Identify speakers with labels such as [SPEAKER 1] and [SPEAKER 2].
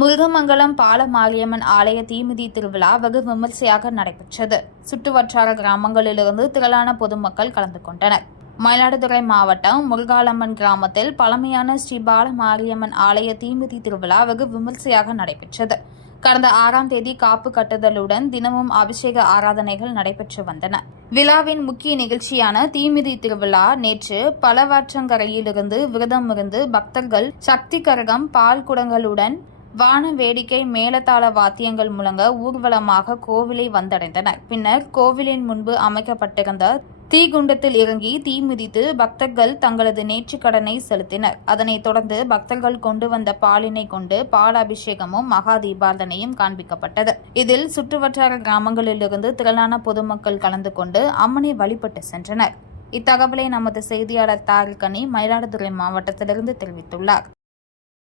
[SPEAKER 1] முருகமங்கலம் பாலமாரியம்மன் ஆலய தீமிதி திருவிழா வெகு விமர்சையாக நடைபெற்றது. சுற்றுவட்டார கிராமங்களிலிருந்து திரளான பொதுமக்கள் கலந்து கொண்டனர். மயிலாடுதுறை மாவட்டம் முருகாலம்மன் கிராமத்தில் பழமையான ஸ்ரீ பாலமாரியம்மன் ஆலய தீமிதி திருவிழா வெகு விமர்சையாக நடைபெற்றது. கடந்த ஆறாம் தேதி காப்பு கட்டுதலுடன் தினமும் அபிஷேக ஆராதனைகள் நடைபெற்று வந்தன. விழாவின் முக்கிய நிகழ்ச்சியான தீமிதி திருவிழா நேற்று பலவாற்றங்கரையிலிருந்து விரதம் இருந்து பக்தர்கள் சக்தி கரகம் பால் குடங்களுடன் வான வேடிக்கை மேலதாள வாத்தியங்கள் முழங்க ஊர்வலமாக கோவிலை வந்தடைந்தனர். பின்னர் கோவிலின் முன்பு அமைக்கப்பட்டிருந்த தீகுண்டத்தில் இறங்கி தீ மிதித்து பக்தர்கள் தங்களது நேற்று கடனை செலுத்தினர். அதனைத் தொடர்ந்து பக்தர்கள் கொண்டு வந்த பாலினை கொண்டு பாலாபிஷேகமும் மகா தீபாரதனையும் காண்பிக்கப்பட்டது. இதில் சுற்றுவட்டார கிராமங்களிலிருந்து திரளான பொதுமக்கள் கலந்து கொண்டு அம்மனை வழிபட்டு சென்றனர். இத்தகவலை நமது செய்தியாளர் தாரிகனி மயிலாடுதுறை மாவட்டத்திலிருந்து தெரிவித்துள்ளார்.